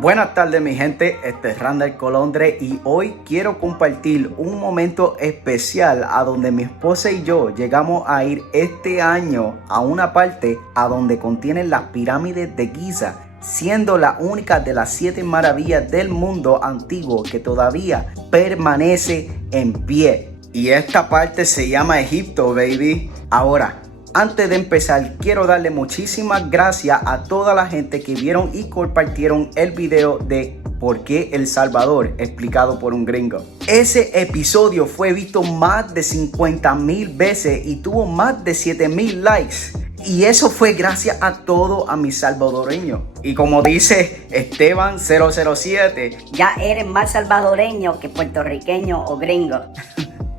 Buenas tardes mi gente, este es Randall Colondre y hoy quiero compartir un momento especial a donde mi esposa y yo llegamos a ir este año a una parte a donde contienen las pirámides de Giza, siendo la única de las 7 maravillas del mundo antiguo que todavía permanece en pie. Y esta parte se llama Egipto, baby. Ahora, antes de empezar, quiero darle muchísimas gracias a toda la gente que vieron y compartieron el video de ¿Por qué El Salvador? Explicado por un gringo. Ese episodio fue visto más de 50,000 veces y tuvo más de 7,000 likes. Y eso fue gracias a todos a mis salvadoreños. Y como dice Esteban 007, ya eres más salvadoreño que puertorriqueño o gringo.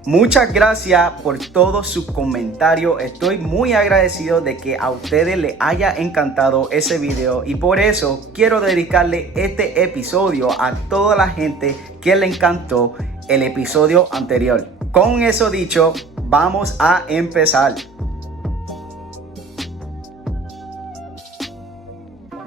Muchas gracias por todos sus comentarios. Estoy muy agradecido de que a ustedes les haya encantado ese video y por eso quiero dedicarle este episodio a toda la gente que le encantó el episodio anterior. Con eso dicho, vamos a empezar.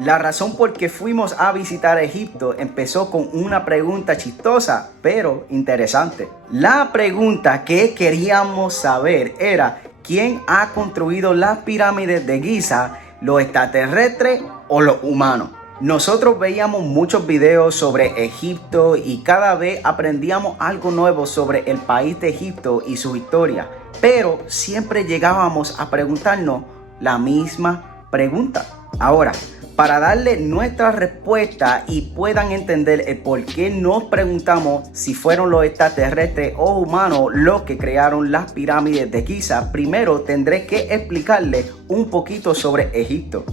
La razón por qué fuimos a visitar Egipto empezó con una pregunta chistosa, pero interesante. La pregunta que queríamos saber era ¿quién ha construido las pirámides de Giza, los extraterrestres o los humanos? Nosotros veíamos muchos videos sobre Egipto y cada vez aprendíamos algo nuevo sobre el país de Egipto y su historia, pero siempre llegábamos a preguntarnos la misma pregunta. Ahora, para darle nuestra respuesta y puedan entender el por qué nos preguntamos si fueron los extraterrestres o humanos los que crearon las pirámides de Giza, primero tendré que explicarles un poquito sobre Egipto.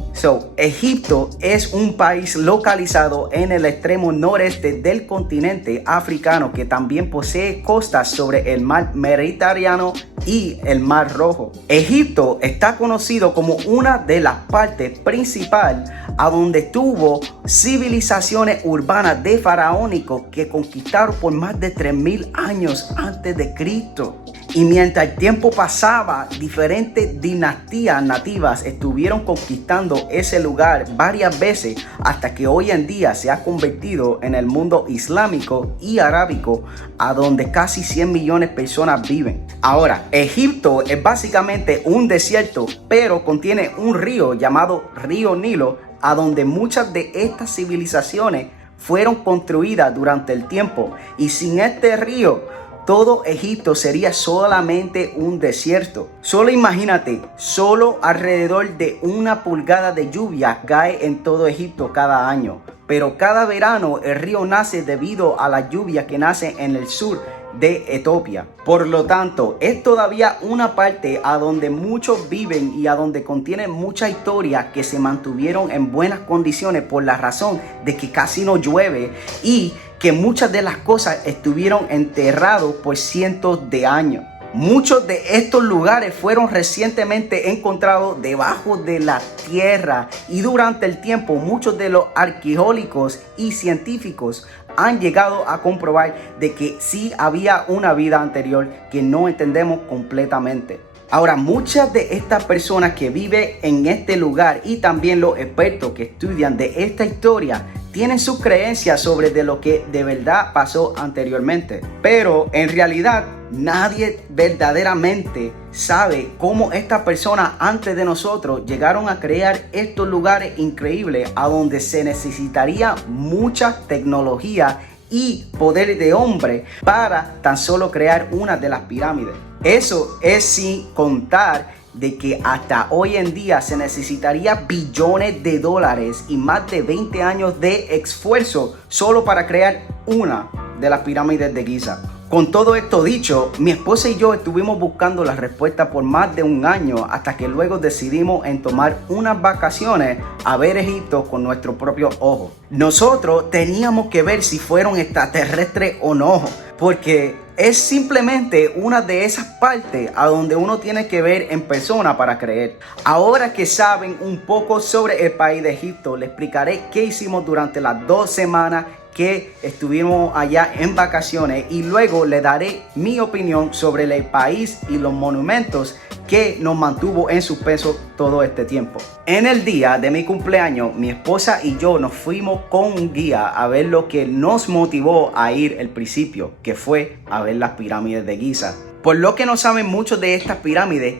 Egipto es un país localizado en el extremo noreste del continente africano que también posee costas sobre el mar Mediterráneo y el Mar Rojo. Egipto está conocido como una de las partes principales a donde tuvo civilizaciones urbanas de faraónicos que conquistaron por más de 3,000 años antes de Cristo. Y mientras el tiempo pasaba, diferentes dinastías nativas estuvieron conquistando ese lugar varias veces hasta que hoy en día se ha convertido en el mundo islámico y arábico, a donde casi 100 millones de personas viven. Ahora, Egipto es básicamente un desierto, pero contiene un río llamado Río Nilo, a donde muchas de estas civilizaciones fueron construidas durante el tiempo. Y sin este río, todo Egipto sería solamente un desierto. Solo imagínate, solo alrededor de 1 pulgada de lluvia cae en todo Egipto cada año. Pero cada verano el río nace debido a la lluvia que nace en el sur de Etiopía. Por lo tanto, es todavía una parte a donde muchos viven y a donde contiene mucha historia que se mantuvieron en buenas condiciones por la razón de que casi no llueve y que muchas de las cosas estuvieron enterrados por cientos de años. Muchos de estos lugares fueron recientemente encontrados debajo de la tierra y durante el tiempo muchos de los arqueólogos y científicos han llegado a comprobar de que sí había una vida anterior que no entendemos completamente. Ahora, muchas de estas personas que viven en este lugar y también los expertos que estudian de esta historia tienen sus creencias sobre de lo que de verdad pasó anteriormente. Pero en realidad nadie verdaderamente sabe cómo estas personas antes de nosotros llegaron a crear estos lugares increíbles a donde se necesitaría mucha tecnología y poder de hombre para tan solo crear una de las pirámides. Eso es sin contar de que hasta hoy en día se necesitaría billones de dólares y más de 20 años de esfuerzo solo para crear una de las pirámides de Giza. Con todo esto dicho, mi esposa y yo estuvimos buscando la respuesta por más de 1 año hasta que luego decidimos en tomar unas vacaciones a ver Egipto con nuestros propios ojos. Nosotros teníamos que ver si fueron extraterrestres o no, porque es simplemente una de esas partes a donde uno tiene que ver en persona para creer. Ahora que saben un poco sobre el país de Egipto, les explicaré qué hicimos durante las 2 semanas que estuvimos allá en vacaciones y luego le daré mi opinión sobre el país y los monumentos que nos mantuvo en suspenso todo este tiempo. En el día de mi cumpleaños, mi esposa y yo nos fuimos con un guía a ver lo que nos motivó a ir al principio, que fue a ver las pirámides de Giza. Por lo que no saben mucho de estas pirámides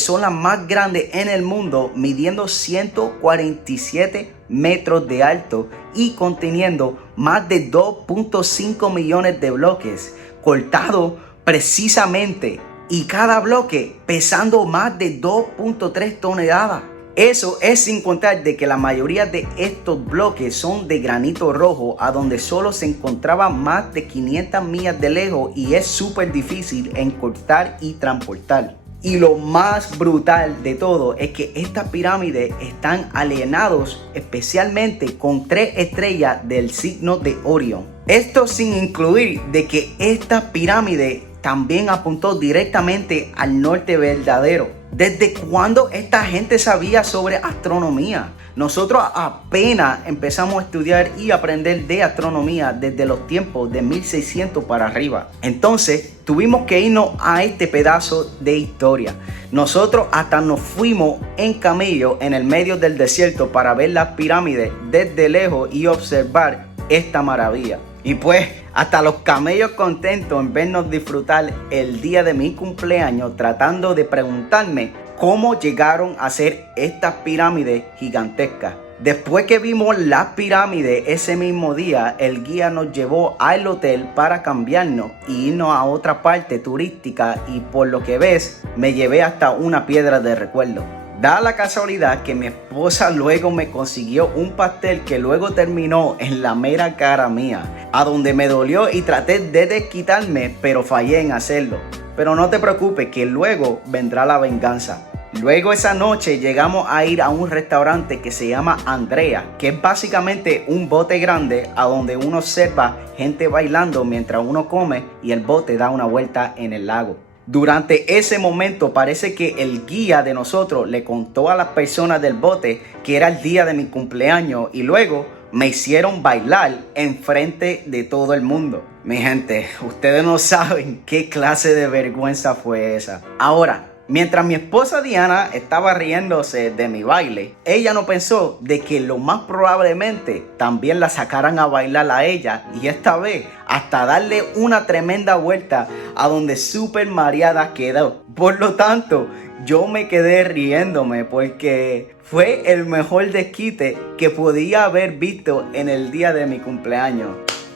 son las más grandes en el mundo, midiendo 147 metros de alto y conteniendo más de 2.5 millones de bloques cortados precisamente, y cada bloque pesando más de 2.3 toneladas. Eso es sin contar de que la mayoría de estos bloques son de granito rojo, a donde solo se encontraba más de 500 millas de lejos y es súper difícil en cortar y transportar. Y lo más brutal de todo es que estas pirámides están alineados especialmente con 3 estrellas del signo de Orión. Esto sin incluir de que esta pirámide también apuntó directamente al norte verdadero. ¿Desde cuándo esta gente sabía sobre astronomía? Nosotros apenas empezamos a estudiar y aprender de astronomía desde los tiempos de 1600 para arriba. Entonces tuvimos que irnos a este pedazo de historia. Nosotros hasta nos fuimos en camello en el medio del desierto para ver las pirámides desde lejos y observar esta maravilla. Y pues hasta los camellos contentos en vernos disfrutar el día de mi cumpleaños, tratando de preguntarme cómo llegaron a ser estas pirámides gigantescas. Después que vimos las pirámides ese mismo día, el guía nos llevó al hotel para cambiarnos y irnos a otra parte turística, y por lo que ves me llevé hasta una piedra de recuerdo. Da la casualidad que mi esposa luego me consiguió un pastel que luego terminó en la mera cara mía, a donde me dolió y traté de desquitarme, pero fallé en hacerlo. Pero no te preocupes, que luego vendrá la venganza. Luego esa noche llegamos a ir a un restaurante que se llama Andrea, que es básicamente un bote grande a donde uno observa gente bailando mientras uno come y el bote da una vuelta en el lago. Durante ese momento parece que el guía de nosotros le contó a las personas del bote que era el día de mi cumpleaños y luego me hicieron bailar enfrente de todo el mundo. Mi gente, ustedes no saben qué clase de vergüenza fue esa. Ahora, mientras mi esposa Diana estaba riéndose de mi baile, ella no pensó de que lo más probablemente también la sacaran a bailar a ella, y esta vez hasta darle una tremenda vuelta a donde súper mareada quedó. Por lo tanto, yo me quedé riéndome porque fue el mejor desquite que podía haber visto en el día de mi cumpleaños.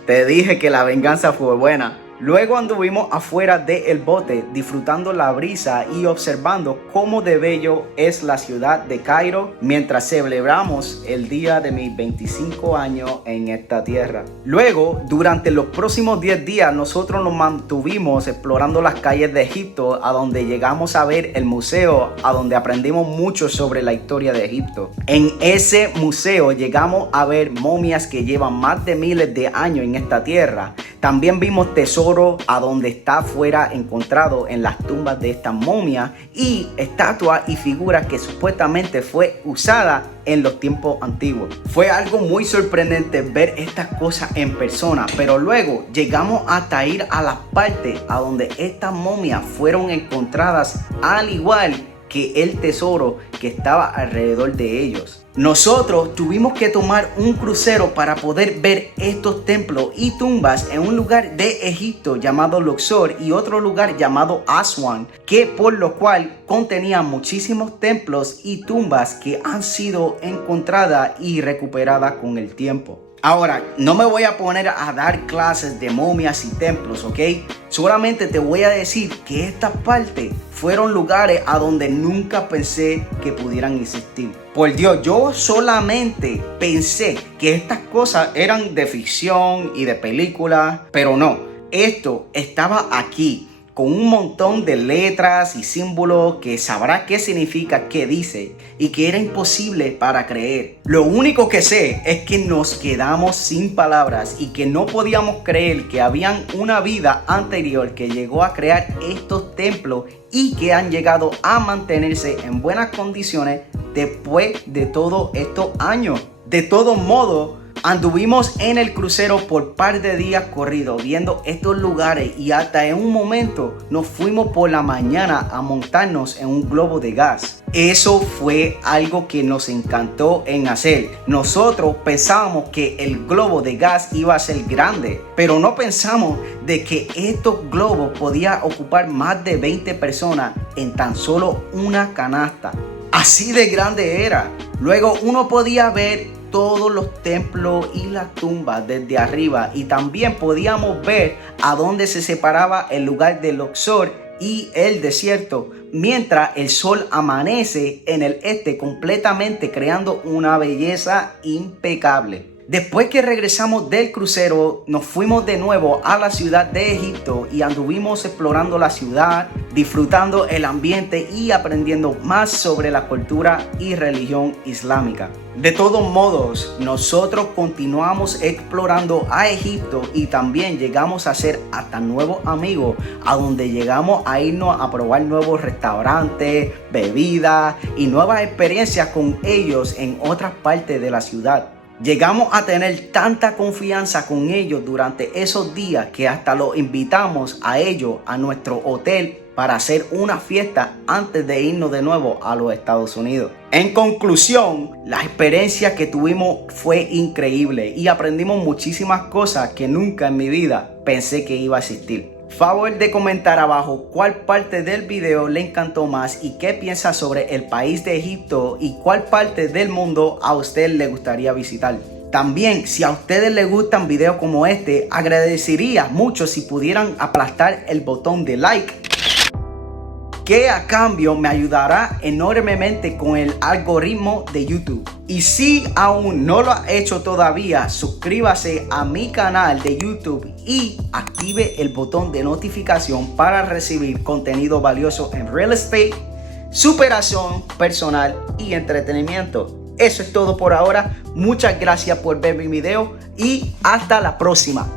Te dije que la venganza fue buena. Luego anduvimos afuera del bote disfrutando la brisa y observando cómo de bello es la ciudad de Cairo mientras celebramos el día de mis 25 años en esta tierra. Luego, durante los próximos 10 días, nosotros nos mantuvimos explorando las calles de Egipto, a donde llegamos a ver el museo, a donde aprendimos mucho sobre la historia de Egipto. En ese museo llegamos a ver momias que llevan más de miles de años en esta tierra. También vimos tesoros a donde está fuera encontrado en las tumbas de estas momias y estatuas y figuras que supuestamente fue usada en los tiempos antiguos. Fue algo muy sorprendente ver estas cosas en persona, pero luego llegamos hasta ir a las partes a donde estas momias fueron encontradas, al igual que el tesoro que estaba alrededor de ellos. Nosotros tuvimos que tomar un crucero para poder ver estos templos y tumbas en un lugar de Egipto llamado Luxor y otro lugar llamado Aswan, que por lo cual contenía muchísimos templos y tumbas que han sido encontradas y recuperadas con el tiempo. Ahora, no me voy a poner a dar clases de momias y templos, ¿ok? Solamente te voy a decir que estas partes fueron lugares a donde nunca pensé que pudieran existir. Por Dios, yo solamente pensé que estas cosas eran de ficción y de películas, pero no, esto estaba aquí, con un montón de letras y símbolos que sabrá qué significa, qué dice, y que era imposible para creer. Lo único que sé es que nos quedamos sin palabras y que no podíamos creer que habían una vida anterior que llegó a crear estos templos y que han llegado a mantenerse en buenas condiciones después de todos estos años. De todos modos, Anduvimos en el crucero por par de días corridos viendo estos lugares y hasta en un momento nos fuimos por la mañana a montarnos en un globo de gas. Eso fue algo que nos encantó en hacer. Nosotros pensábamos que el globo de gas iba a ser grande, pero no pensamos de que estos globos podían ocupar más de 20 personas en tan solo una canasta. Así de grande era. Luego uno podía ver todos los templos y las tumbas desde arriba y también podíamos ver a dónde se separaba el lugar de Luxor y el desierto, mientras el sol amanece en el este completamente creando una belleza impecable. Después que regresamos del crucero, nos fuimos de nuevo a la ciudad de Egipto y anduvimos explorando la ciudad, disfrutando el ambiente y aprendiendo más sobre la cultura y religión islámica. De todos modos, nosotros continuamos explorando a Egipto y también llegamos a hacer hasta nuevos amigos, a donde llegamos a irnos a probar nuevos restaurantes, bebidas y nuevas experiencias con ellos en otras partes de la ciudad. Llegamos a tener tanta confianza con ellos durante esos días que hasta los invitamos a ellos a nuestro hotel para hacer una fiesta antes de irnos de nuevo a los Estados Unidos. En conclusión, la experiencia que tuvimos fue increíble y aprendimos muchísimas cosas que nunca en mi vida pensé que iba a existir. Favor de comentar abajo cuál parte del video le encantó más y qué piensa sobre el país de Egipto y cuál parte del mundo a usted le gustaría visitar. También, si a ustedes les gustan videos como este, agradecería mucho si pudieran aplastar el botón de like, que a cambio me ayudará enormemente con el algoritmo de YouTube. Y si aún no lo ha hecho todavía, suscríbase a mi canal de YouTube y active el botón de notificación para recibir contenido valioso en real estate, superación personal y entretenimiento. Eso es todo por ahora. Muchas gracias por ver mi video y hasta la próxima.